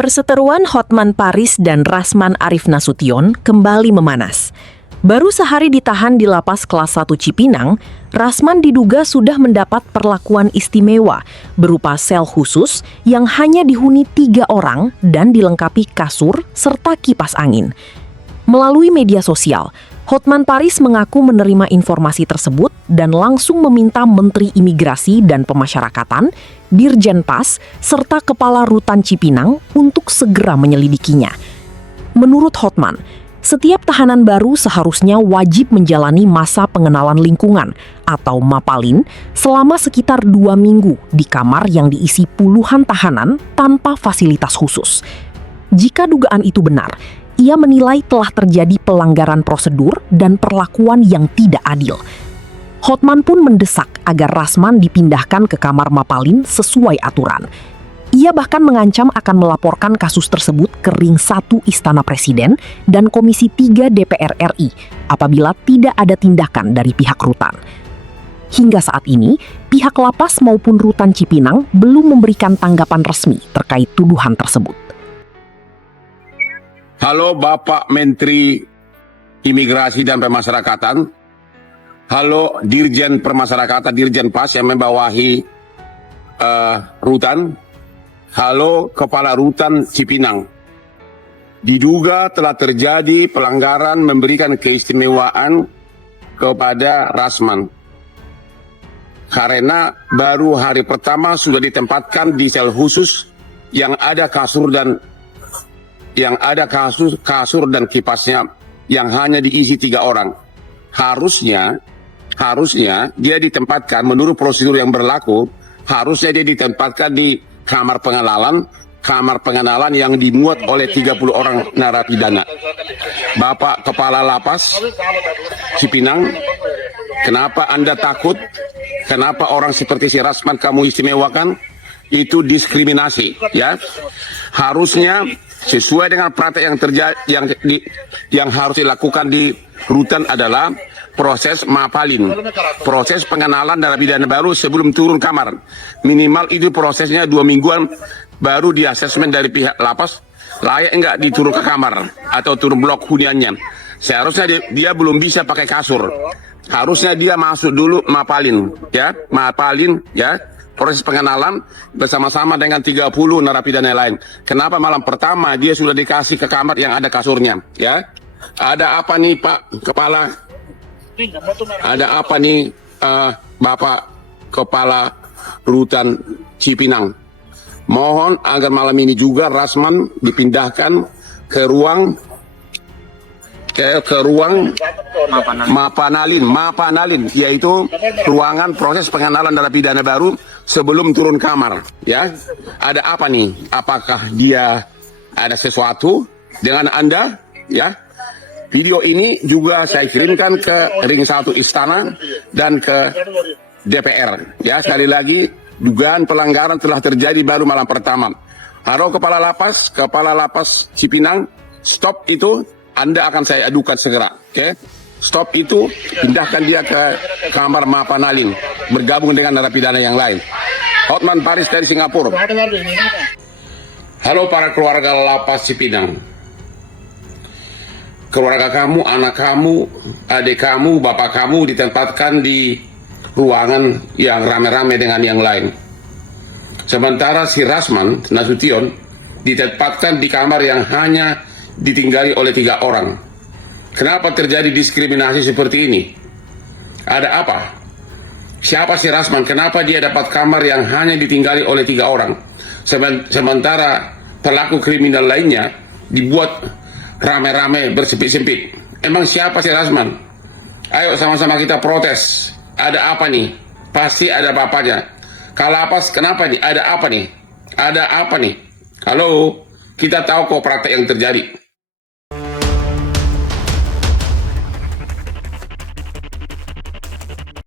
Perseteruan Hotman Paris dan Rasman Arif Nasution kembali memanas. Baru sehari ditahan di lapas kelas 1 Cipinang, Rasman diduga sudah mendapat perlakuan istimewa berupa sel khusus yang hanya dihuni 3 orang dan dilengkapi kasur serta kipas angin. Melalui media sosial, Hotman Paris mengaku menerima informasi tersebut dan langsung meminta Menteri Imigrasi dan Pemasyarakatan, Dirjen Pas, serta Kepala Rutan Cipinang untuk segera menyelidikinya. Menurut Hotman, setiap tahanan baru seharusnya wajib menjalani masa pengenalan lingkungan atau mapalin selama sekitar 2 minggu di kamar yang diisi puluhan tahanan tanpa fasilitas khusus. Jika dugaan itu benar, ia menilai telah terjadi pelanggaran prosedur dan perlakuan yang tidak adil. Hotman pun mendesak agar Rasman dipindahkan ke kamar mapalin sesuai aturan. Ia bahkan mengancam akan melaporkan kasus tersebut ke Ring 1 Istana Presiden dan Komisi 3 DPR RI apabila tidak ada tindakan dari pihak rutan. Hingga saat ini, pihak lapas maupun Rutan Cipinang belum memberikan tanggapan resmi terkait tuduhan tersebut. Halo Bapak Menteri Imigrasi dan Pemasyarakatan. Halo Dirjen Pemasyarakatan, Dirjen Pas yang membawahi Rutan. Halo Kepala Rutan Cipinang. Diduga telah terjadi pelanggaran memberikan keistimewaan kepada Rasman. Karena baru hari pertama sudah ditempatkan di sel khusus yang ada kasur dan kipasnya yang hanya diisi 3 orang. Harusnya dia ditempatkan menurut prosedur yang berlaku, harusnya dia ditempatkan di kamar pengenalan yang dimuat oleh 30 orang narapidana. Bapak Kepala Lapas Cipinang, kenapa Anda takut? Kenapa orang seperti si Rasman kamu istimewakan? Itu diskriminasi, ya. Harusnya sesuai dengan praktek yang terjadi yang harus dilakukan di rutan adalah proses mapalin, proses pengenalan narapidana baru sebelum turun kamar. Minimal itu prosesnya 2 mingguan baru di asesmen dari pihak lapas layak enggak diturun ke kamar atau turun blok huniannya. Seharusnya dia belum bisa pakai kasur. Harusnya dia masuk dulu mapalin, ya, proses pengenalan bersama-sama dengan 30 narapidana lain. Kenapa malam pertama dia sudah dikasih ke kamar yang ada kasurnya, ya? Ada apa nih Pak Kepala? Ada apa nih Bapak Kepala Rutan Cipinang? Mohon agar malam ini juga Rasman dipindahkan ke ruang Mapanalin, yaitu ruangan proses pengenalan narapidana baru sebelum turun kamar, ya. Ada apa nih? Apakah dia ada sesuatu dengan Anda, ya? Video ini juga saya kirimkan ke Ring 1 Istana dan ke DPR, ya. Sekali lagi, dugaan pelanggaran telah terjadi baru malam pertama. Halo Kepala Lapas Cipinang, stop itu. Anda akan saya adukan segera, oke? Stop itu, pindahkan dia ke kamar Mapanalin, bergabung dengan narapidana yang lain. Hotman Paris dari Singapura. Halo para keluarga Lapas Cipinang. Keluarga kamu, anak kamu, adik kamu, bapak kamu ditempatkan di ruangan yang rame-rame dengan yang lain. Sementara si Rasman Nasution ditempatkan di kamar yang hanya ditinggali oleh 3 orang. Kenapa terjadi diskriminasi seperti ini? Ada apa? Siapa si Rasman? Kenapa dia dapat kamar yang hanya ditinggali oleh 3 orang? Sementara pelaku kriminal lainnya dibuat rame-rame bersempit-sempit. Emang siapa si Rasman? Ayo sama-sama kita protes. Ada apa nih? Pasti ada bapaknya. Kalapas, kenapa nih? Ada apa nih? Halo? Kita tahu kok praktek yang terjadi.